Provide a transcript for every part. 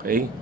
Okay?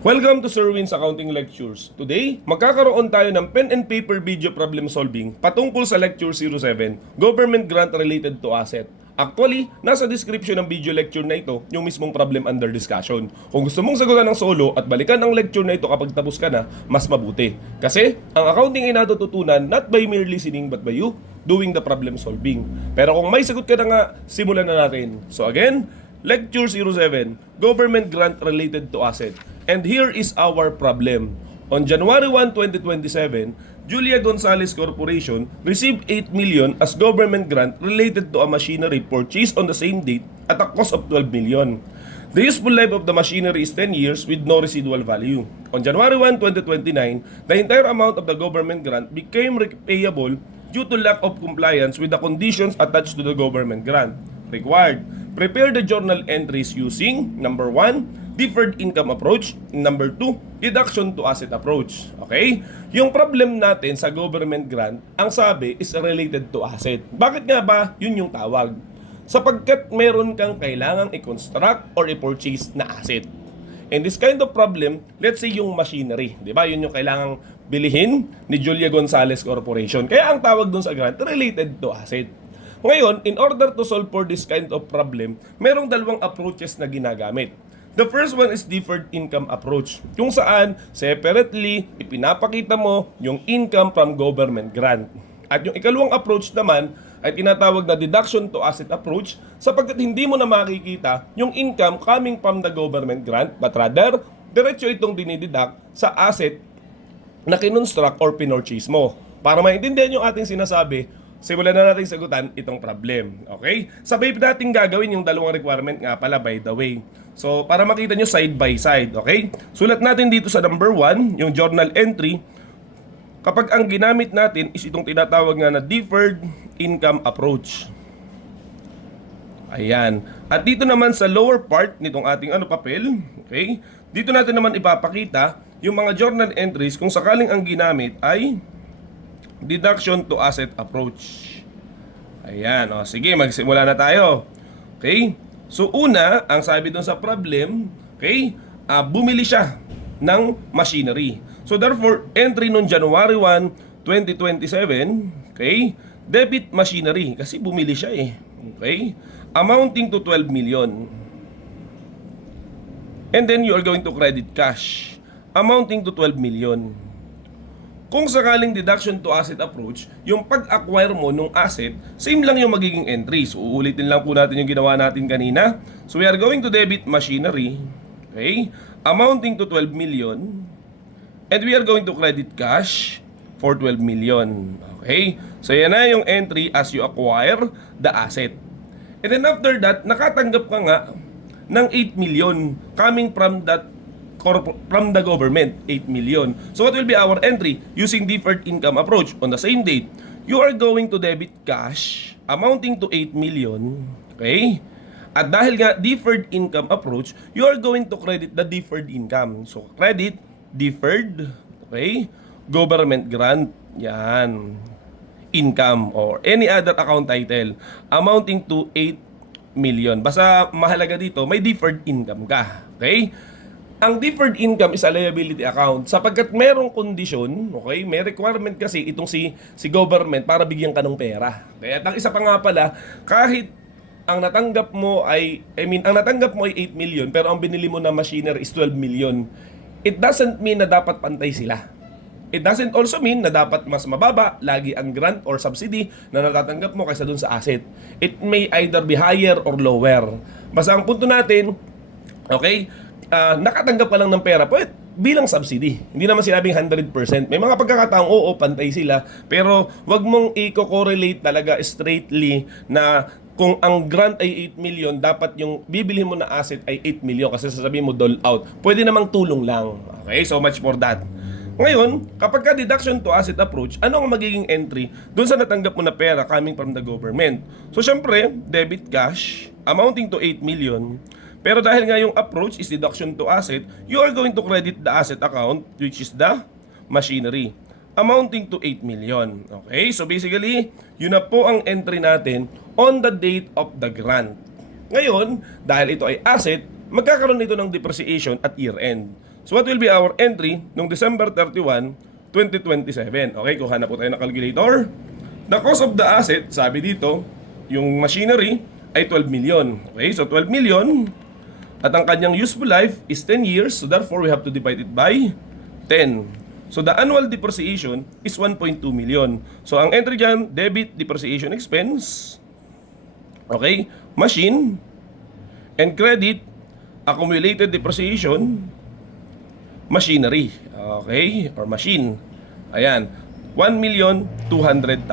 Welcome to Sir Win's Accounting Lectures. Today, magkakaroon tayo ng pen and paper video problem solving patungkol sa Lecture 07, Government Grant Related to Asset. Actually, nasa description ng video lecture na ito yung mismong problem under discussion. Kung gusto mong sagutan ng solo at balikan ang lecture na ito kapag tapos ka na, mas mabuti. Kasi, ang accounting ay natututunan not by mere listening but by you doing the problem solving. Pero kung may sagot ka na nga, simulan na natin. So again, Lecture 07, Government Grant Related to Asset. And here is our problem. On January 1, 2027, Julia Gonzalez Corporation received 8 million as government grant related to a machinery purchased on the same date at a cost of 12 million. The useful life of the machinery is 10 years with no residual value. On January 1, 2029, the entire amount of the government grant became repayable due to lack of compliance with the conditions attached to the government grant. Required. Prepare the journal entries using number 1, deferred income approach, number 2, deduction to asset approach. Okay? Yung problem natin sa government grant, ang sabi is related to asset. Bakit nga ba yun yung tawag? Sapagkat meron kang kailangang i-construct or i-purchase na asset. In this kind of problem, let's say yung machinery, di ba? Yun yung kailangang bilihin ni Julia Gonzalez Corporation. Kaya ang tawag dun sa grant, related to asset. Ngayon, in order to solve for this kind of problem, merong dalawang approaches na ginagamit. The first one is deferred income approach, kung saan separately ipinapakita mo yung income from government grant. At yung ikalawang approach naman ay tinatawag na deduction to asset approach, sapagkat hindi mo na makikita yung income coming from the government grant, but rather, diretso itong dinideduct sa asset na kinonstruct or pinorchase mo. Para maintindihan yung ating sinasabi, simulan na natin sagutan itong problem. Okay? Sabay natin gagawin yung dalawang requirement nga pala, by the way. So, para makita nyo side by side. Okay? Sulat natin dito sa number 1, yung journal entry. Kapag ang ginamit natin is itong tinatawag nga na deferred income approach. Ayan. At dito naman sa lower part nitong ating papel, okay? Dito natin naman ipapakita yung mga journal entries kung sakaling ang ginamit ay deduction to asset approach. Ayan, sige, magsimula na tayo. Okay? So una, ang sabi doon sa problem, okay, bumili siya ng machinery. So therefore, entry noong January 1, 2027, okay, debit machinery kasi bumili siya Okay? Amounting to 12 million. And then you are going to credit cash amounting to 12 million. Kung sakaling deduction to asset approach, yung pag-acquire mo nung asset, same lang yung magiging entry. So, uulitin lang po natin yung ginawa natin kanina. So, we are going to debit machinery, okay, amounting to 12 million. And we are going to credit cash for 12 million. Okay? So, yan na yung entry as you acquire the asset. And then after that, nakatanggap ka nga ng 8 million coming from the government, 8 million. So what will be our entry? Using deferred income approach, on the same date, you are going to debit cash amounting to 8 million. Okay? At dahil nga deferred income approach, you are going to credit the deferred income. So credit, deferred, okay? Government grant, yan. Income or any other account title amounting to 8 million. Basta mahalaga dito, may deferred income ka. Okay? Ang deferred income is a liability account sapagkat merong kondisyon, okay? May requirement kasi itong si government para bigyan ka ng pera. Kaya ang isa pa nga pala, kahit ang natanggap mo ay, ang natanggap mo ay 8 million pero ang binili mo na machinery is 12 million, it doesn't mean na dapat pantay sila. It doesn't also mean na dapat mas mababa lagi ang grant or subsidy na natatanggap mo kaysa dun sa asset. It may either be higher or lower. Basta ang punto natin, okay, nakatanggap ka lang ng pera, pwede bilang subsidy. Hindi naman sinabing 100%. May mga pagkakataong, oo, pantay sila. Pero wag mong i-correlate talaga straightly na kung ang grant ay 8 million, dapat yung bibilhin mo na asset ay 8 million kasi sasabihin mo dole out. Pwede namang tulong lang. Okay, so much for that. Ngayon, kapag ka deduction to asset approach, ano ang magiging entry doon sa natanggap mo na pera coming from the government? So, syempre, debit cash amounting to 8 million. Pero dahil nga yung approach is deduction to asset, you are going to credit the asset account, which is the machinery, amounting to 8 million. Okay, so basically, yun na po ang entry natin on the date of the grant. Ngayon, dahil ito ay asset, magkakaroon nito ng depreciation at year-end. So what will be our entry noong December 31, 2027? Okay, kuha na po tayo ng calculator. The cost of the asset, sabi dito, yung machinery ay 12 million. Okay, so 12 million at ang kanyang useful life is 10 years. So therefore, we have to divide it by 10. So the annual depreciation is 1.2 million. So ang entry dyan, debit depreciation expense. Okay, machine and credit accumulated depreciation machinery. Okay, or machine. Ayan, 1,200,000.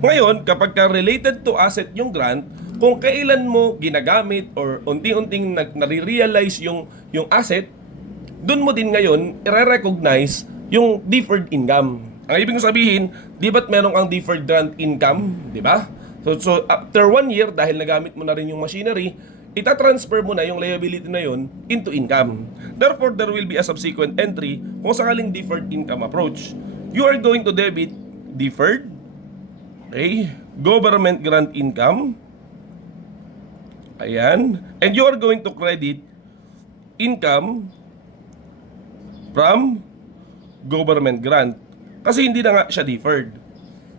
Ngayon, kapag related to asset yung grant, kung kailan mo ginagamit or unti-unting nare-realize yung asset, dun mo din ngayon i-recognize yung deferred income. Ang ibig sabihin, di ba't merong ang deferred grant income, di ba? So after 1 year, dahil nagamit mo na rin yung machinery, itatransfer mo na yung liability na yun into income. Therefore, there will be a subsequent entry kung sakaling deferred income approach. You are going to debit deferred, okay, government grant income, ayan, and you are going to credit income from government grant. Kasi hindi na nga siya deferred.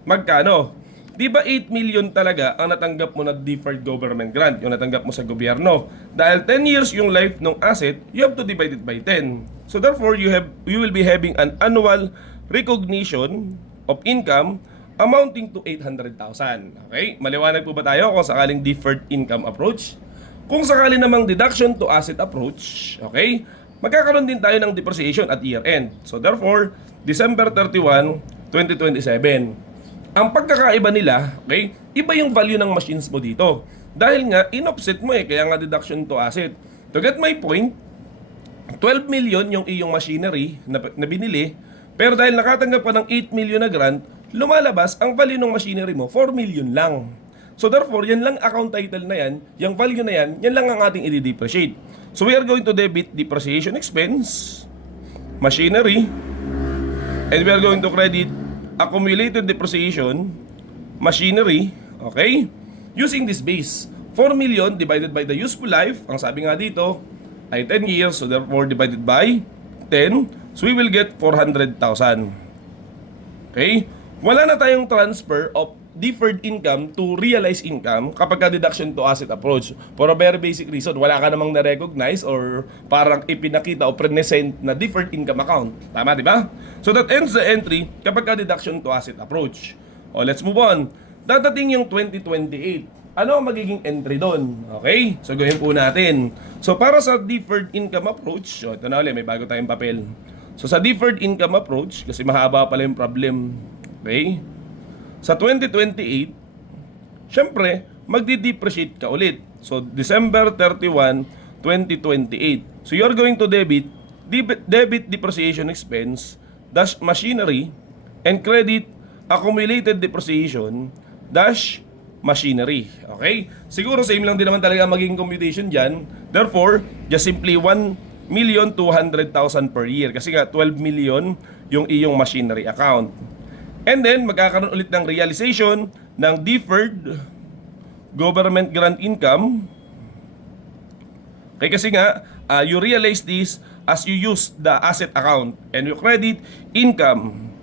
Magkano? Di ba 8 million talaga ang natanggap mo na deferred government grant, yung natanggap mo sa gobyerno? Dahil 10 years yung life ng asset, you have to divide it by 10. So therefore, you will be having an annual recognition of income amounting to 800,000. Okay? Maliwanag po ba tayo kung sakaling deferred income approach? Kung sakali namang deduction to asset approach, okay? Magkakaroon din tayo ng depreciation at year-end. So therefore, December 31, 2027. Ang pagkakaiba nila, okay, iba yung value ng machines mo dito. Dahil nga, in-offset mo kaya nga deduction to asset. To get my point, 12 million yung iyong machinery na binili, pero dahil nakatanggap ka ng 8 million na grant, lumalabas ang value ng machinery mo, 4 million lang. So therefore, yan lang account title na yan, yung value na yan lang ang ating i-depreciate. So we are going to debit depreciation expense, machinery, and we are going to credit accumulated depreciation machinery, okay? Using this base, 4 million divided by the useful life, ang sabi nga dito ay 10 years, so therefore divided by 10, so we will get 400,000. Okay? Wala na tayong transfer of deferred income to realized income kapag ka-deduction to asset approach. For a very basic reason, wala ka namang na-recognize or parang ipinakita o present na deferred income account. Tama, di ba? So that ends the entry kapag ka-deduction to asset approach. O, let's move on. Dadating yung 2028. Ano ang magiging entry doon? Okay? So, gawin po natin. So, para sa deferred income approach, so ito na ulit, may bago tayong papel. So, sa deferred income approach, kasi mahaba pala yung problem. Okay? Sa 2028, syempre, magdi-depreciate ka ulit. So, December 31, 2028. So, you're going to debit depreciation expense dash machinery and credit accumulated depreciation dash machinery. Okay? Siguro same lang din naman talaga magiging computation dyan. Therefore, just simply 1,200,000 per year. Kasi nga, 12 million yung iyong machinery account. And then, magkakaroon ulit ng realization ng deferred government grant income. Okay, kasi nga, you realize this as you use the asset account and you credit income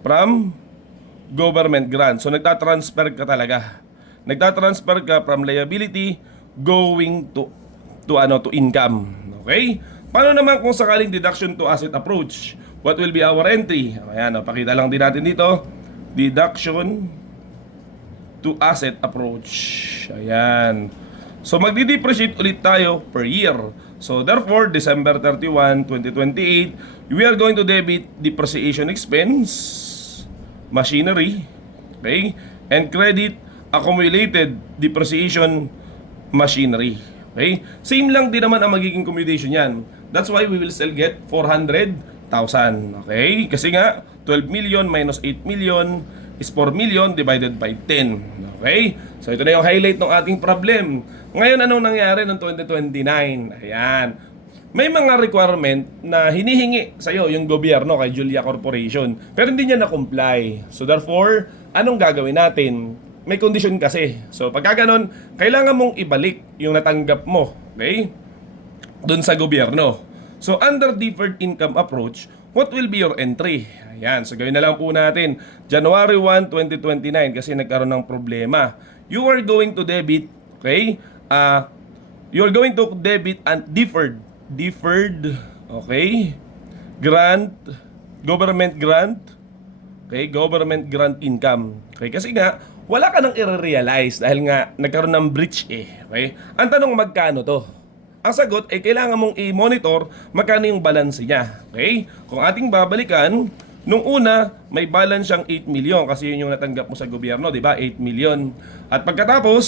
from government grant. So, nagtatransfer ka talaga. Nagtatransfer ka from liability going to income. Okay? Paano naman kung sakaling deduction to asset approach? What will be our entry? Ayan, pakita lang din natin dito. Deduction to asset approach. Ayan. So, magdi-depreciate ulit tayo per year. So, therefore, December 31, 2028, we are going to debit depreciation expense, machinery, okay, and credit accumulated depreciation machinery. Okay? Same lang din naman ang magiging computation yan. That's why we will still get 400,000. Okay? Kasi nga, 12 million minus 8 million is 4 million divided by 10. Okay? So, ito na yung highlight ng ating problem. Ngayon, anong nangyari noong 2029? Ayan. May mga requirement na hinihingi sa'yo yung gobyerno kay Julia Corporation. Pero hindi niya na-comply. So, therefore, anong gagawin natin? May condition kasi. So, pagka ganun, kailangan mong ibalik yung natanggap mo. Okay? Doon sa gobyerno. So, under deferred income approach, what will be your entry? Ayan, so gawin na lang po natin. January 1, 2029 kasi nagkaroon ng problema. You are going to debit, okay? You are going to debit and deferred, okay? Grant, government grant, okay? Government grant income. Okay, kasi nga, wala ka nang i-realize dahil nga nagkaroon ng breach okay? Ang tanong, magkano to? Ang sagot ay kailangan mong i-monitor magkano yung balance niya. Okay? Kung ating babalikan, nung una, may balance siyang 8 million kasi yun yung natanggap mo sa gobyerno, di ba? 8 million. At pagkatapos,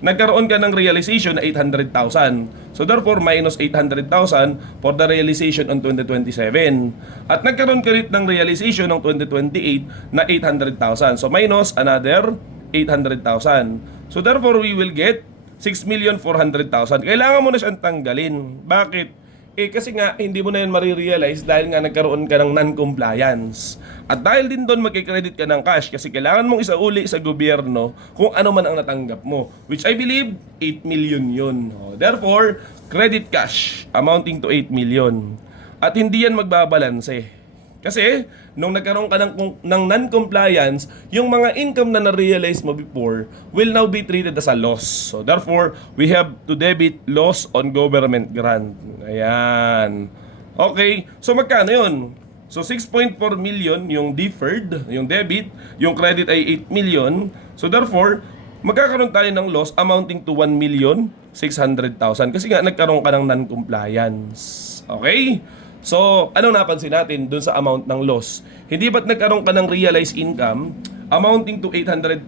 nagkaroon ka ng realization na 800,000. So therefore, minus 800,000 for the realization on 2027. At nagkaroon ka rin ng realization ng 2028 na 800,000. So minus another 800,000. So therefore, we will get 6,400,000. Kailangan mo na siyang tanggalin. Bakit? Kasi nga, hindi mo na yan marirealize dahil nga nagkaroon ka ng non-compliance. At dahil din doon magkikredit ka ng cash kasi kailangan mong isauli sa gobyerno kung ano man ang natanggap mo. Which I believe, 8 million yun. Therefore, credit cash amounting to 8 million. At hindi yan magbabalanse. Kasi, nung nagkaroon ka ng non-compliance, yung mga income na na-realize mo before will now be treated as a loss. So, therefore, we have to debit loss on government grant. Ayan. Okay. So, magkano yun? So, 6.4 million yung deferred, yung debit. Yung credit ay 8 million. So, therefore, magkakaroon tayo ng loss amounting to 1,600,000 kasi nga nagkaroon ka ng non-compliance. Okay? So, anong napansin natin dun sa amount ng loss? Hindi ba't nagkaroon ka ng realized income amounting to 800,000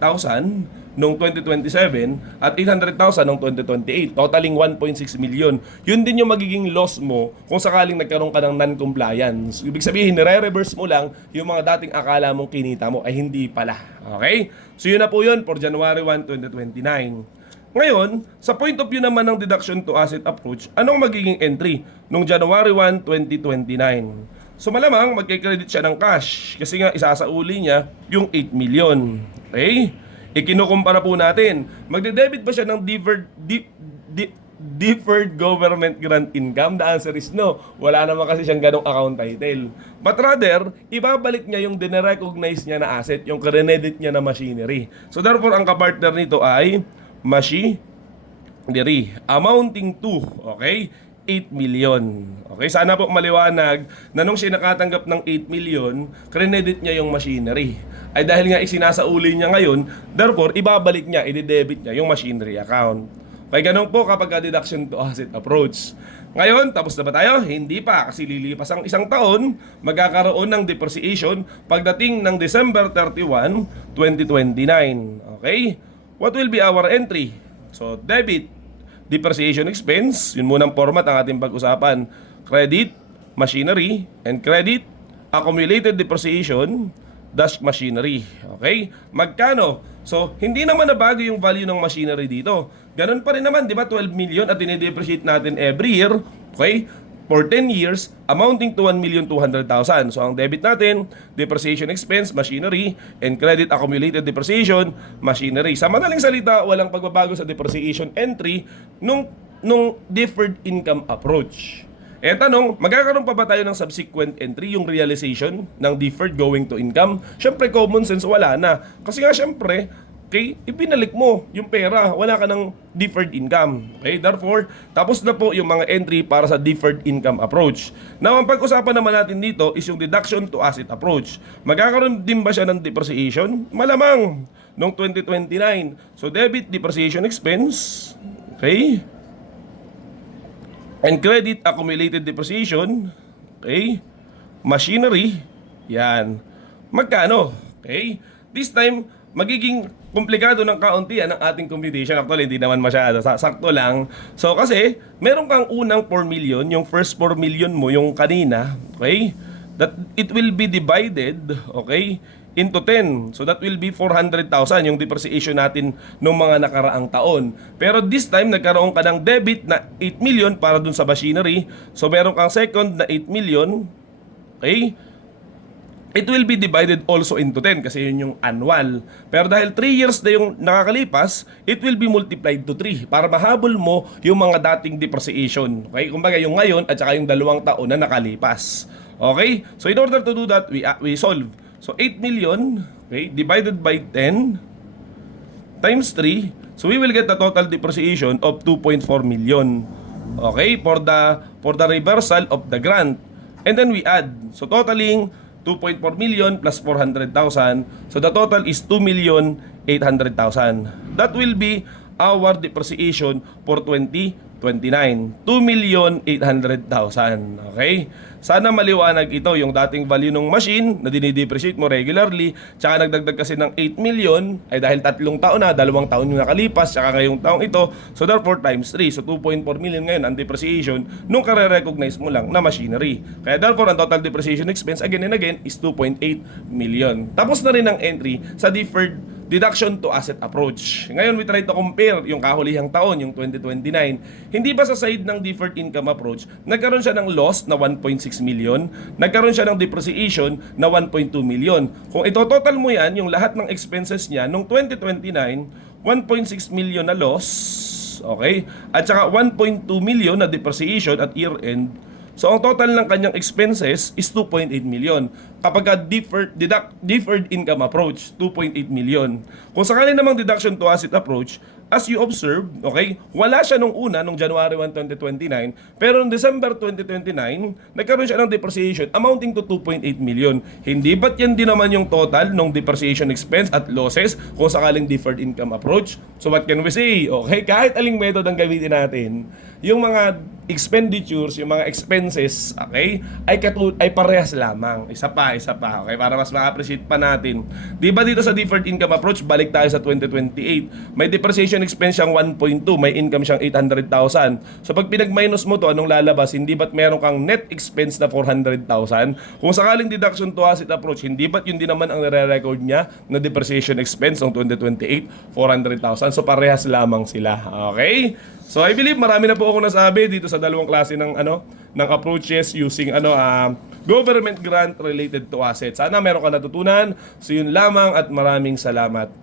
noong 2027 at 800,000 noong 2028, totaling 1.6 million. Yun din yung magiging loss mo kung sakaling nagkaroon ka ng non-compliance. Ibig sabihin, nire-reverse mo lang yung mga dating akala mong kinita mo ay hindi pala. Okay? So, yun na po yun for January 1, 2029. Ngayon, sa point of view naman ng deduction to asset approach, anong magiging entry nung January 1, 2029? So malamang magkikredit siya ng cash kasi nga isasauli niya yung 8 million. Okay? Ikinukumpara po natin. Magde-debit ba siya ng deferred government grant income? The answer is no. Wala naman kasi siyang ganong account title. But rather, ibabalik niya yung dine-recognize niya na asset, yung credit niya na machinery. So therefore, ang kapartner nito ay machinery amounting to, okay, 8 million. Okay, sana po maliwanag na nung siya nakatanggap ng 8 million, credit niya yung machinery. Ay dahil nga isinasauli niya ngayon, therefore, ibabalik niya, i-debit niya yung machinery account. Okay, ganun po kapag deduction to asset approach. Ngayon, tapos na ba tayo? Hindi pa, kasi lilipas ang isang taon, magkakaroon ng depreciation pagdating ng December 31, 2029. Okay? What will be our entry? So, debit, depreciation expense, yun munang format ang ating pag-usapan. Credit, machinery, and credit, accumulated depreciation, dash machinery. Okay? Magkano? So, hindi naman nabago yung value ng machinery dito. Ganun pa rin naman, di ba? 12 million at dine-depreciate natin every year. Okay? For 10 years, amounting to 1,200,000. So, ang debit natin, depreciation expense, machinery, and credit accumulated depreciation, machinery. Sa madaling salita, walang pagbabago sa depreciation entry nung deferred income approach. Eh tanong, magkakaroon pa ba tayo ng subsequent entry, yung realization ng deferred going to income? Siyempre, common sense, wala na. Kasi nga, siyempre, okay, ipinalik mo yung pera, wala ka ng deferred income. Okay, therefore, tapos na po yung mga entry para sa deferred income approach. Now, ang pag-usapan naman natin dito is yung deduction to asset approach. Magkakaroon din ba siya ng depreciation? Malamang, noong 2029. So, debit depreciation expense, okay, and credit accumulated depreciation, okay, machinery, yan. Magkano? Okay, this time, magiging komplikado ng kauntian ang ating computation. Actually, hindi naman masyado. Sakto lang. So, kasi, meron kang unang 4 million, yung first 4 million mo, yung kanina, okay, that it will be divided, okay, into 10. So, that will be 400,000, yung depreciation natin nung mga nakaraang taon. Pero this time, nagkaroon ka ng debit na 8 million para dun sa machinery. So, meron kang second na 8 million, okay, it will be divided also into 10 kasi yun yung annual. Pero dahil 3 years na yung nakakalipas, it will be multiplied to 3 para mahabol mo yung mga dating depreciation. Okay? Kumbaga yung ngayon at saka yung 2 taon na nakalipas. Okay? So in order to do that, we solve. So 8 million, okay, divided by 10 times 3. So we will get the total depreciation of 2.4 million. Okay? For the reversal of the grant. And then we add. So totaling 2.4 million plus 400,000. So the total is 2,800,000. That will be our depreciation for 2029. 2,800,000. Okay? Sana maliwanag ito yung dating value ng machine na dinidepreciate mo regularly, tsaka nagdagdag kasi ng 8 million ay dahil 3 taon na, 2 taon yung nakalipas, tsaka ngayong taong ito. So therefore times 3. So 2.4 million ngayon ang depreciation nung kare-recognize mo lang na machinery. Kaya therefore ang total depreciation expense again and again is 2.8 million. Tapos na rin ang entry sa deferred deduction to asset approach. Ngayon, we try to compare yung kahulihang taon, yung 2029. Hindi ba sa side ng deferred income approach, nagkaroon siya ng loss na 1.6 million, nagkaroon siya ng depreciation na 1.2 million. Kung ito-total mo yan, yung lahat ng expenses niya, nung 2029, 1.6 million na loss, okay? At saka 1.2 million na depreciation at year-end. So, ang total ng kanyang expenses is 2.8 million. Kapag deferred income approach, 2.8 million. Kung sakali namang deduction to asset approach, as you observe, okay, wala siya nung una, nung January 1, 2029, pero noong December 2029, nagkaroon siya ng depreciation amounting to 2.8 million. Hindi ba't yan din naman yung total ng depreciation expense at losses kung sakaling deferred income approach? So, what can we say? Okay, kahit aling method ang gamitin natin, yung mga expenditures, yung mga expenses, okay, ay parehas lamang. Isa pa, okay, para mas ma-appreciate pa natin. Di ba dito sa deferred income approach, balik tayo sa 2028. May depreciation expense siyang 1.2, may income siyang 800,000. So pag pinag-minus mo to, anong lalabas? Hindi ba't meron kang net expense na 400,000? Kung sakaling deduction to asset approach, hindi ba't yun din naman ang nare-record niya na depreciation expense ng 2028, 400,000? So parehas lamang sila. Okay? So I believe marami na po ako nasabi dito sa dalawang klase ng approaches using government grant related to assets. Sana meron ka natutunan. So yun lamang at maraming salamat.